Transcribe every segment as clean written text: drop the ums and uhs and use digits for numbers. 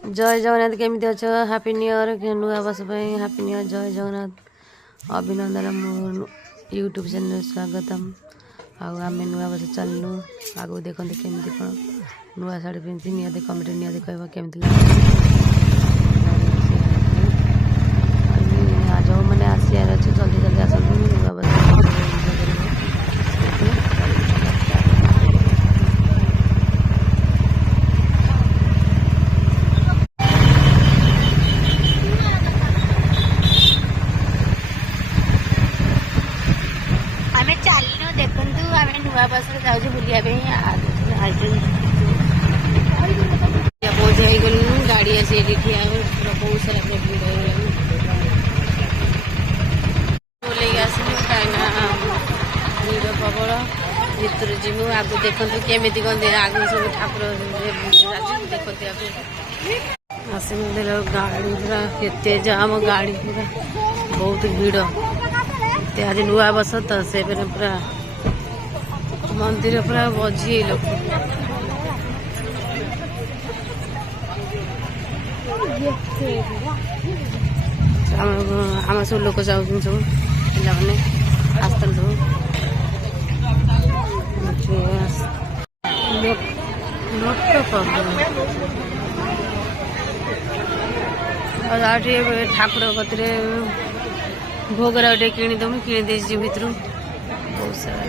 जय जगन्नाथ केमिति अछ हैप्पी न्यू ईयर नुआ वर्ष हैप्पी न्यू ईयर जय जगन्नाथ अभिनंदन मो यूट्यूब चैनल स्वागतम आम नुआ वर्ष चलनु आगो देखते केमिति कौन नुआ शाढ़ी पिंधि निहती कमेंट निहती कह केमिति जो मैंने आसार अच्छे जल्दी जल्दी आसतु नुआ वर्ष नुआ बस बुलिया पहुँच गलु गाड़ी आसी ठिया बहुत सारा भीड़ भीड़ प्रबल भर जीवु आगु देखु केमी कौन आगु सब ठाकुर देखते आस गाड़ी पूरा केते जाम गाड़ी पूरा बहुत भीड़ आज नुआ बस तो से पूरा मंदिर पूरा बजी लोक आम सब लोक जाऊँ सब पे आसता सब ठाकुर कति भोगरा गोटे किणीदमु किणी भितर बहुत सारा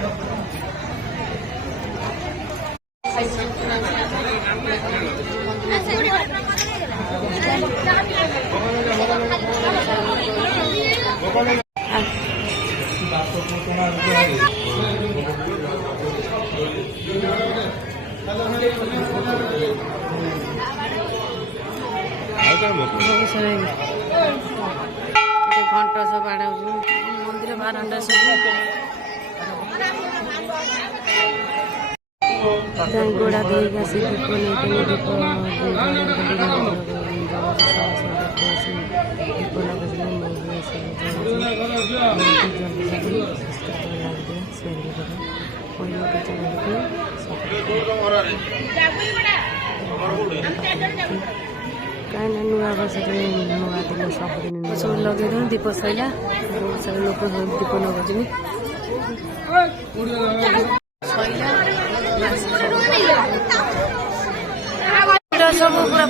घंटा सब आड़ मंदिर बारंडा सब गोड़ा देख आसी दीप नहीं दीप दीप कहीं नुआ वर्ष नुआ दिन सबदिन सब लगे दीप सैला बहुत सारा लोक दीप लगे सब पूरा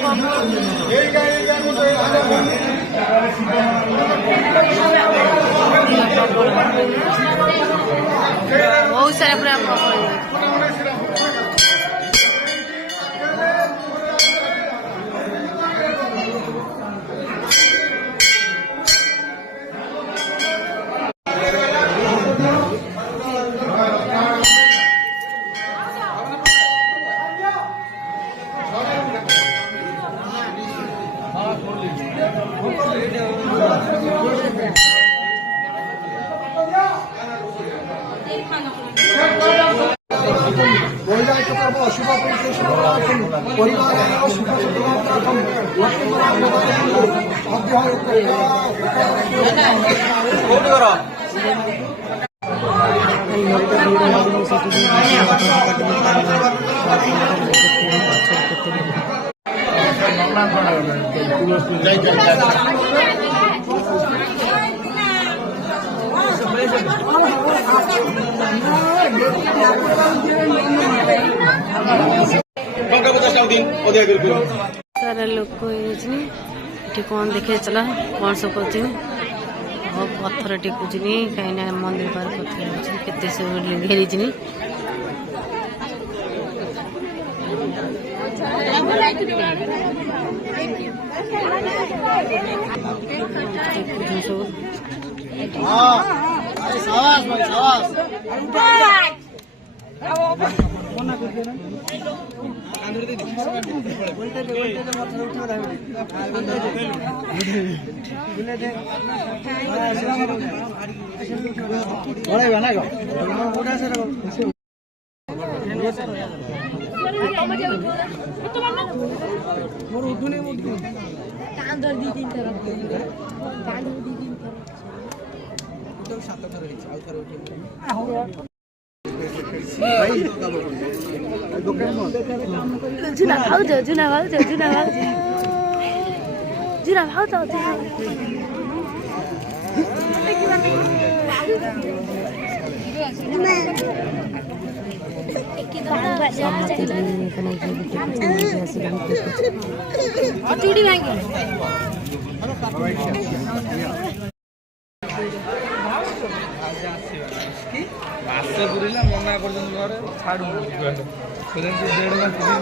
बहुत सारा पूरा सारा लोक कौन देखे चला कौन सब कर पत्थर टेकुचनी कहीं मंदिर पार पत्थर केते सब घेरी जुना भाउजू ଅଧୁରା ଭାଉଜ ଅଧୁରା ମାସେ ପୁରିଲା ମନା କରୁଛନ୍ତି ଘରେ ଛାଡୁନାହାନ୍ତି ଦେଢ଼ ମାସ 2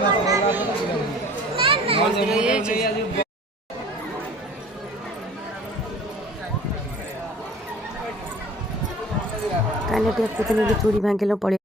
ମାସ କାଲି ଟିକେ ଚୁଡ଼ି ଭାଙ୍ଗିଲ ପଳେଇ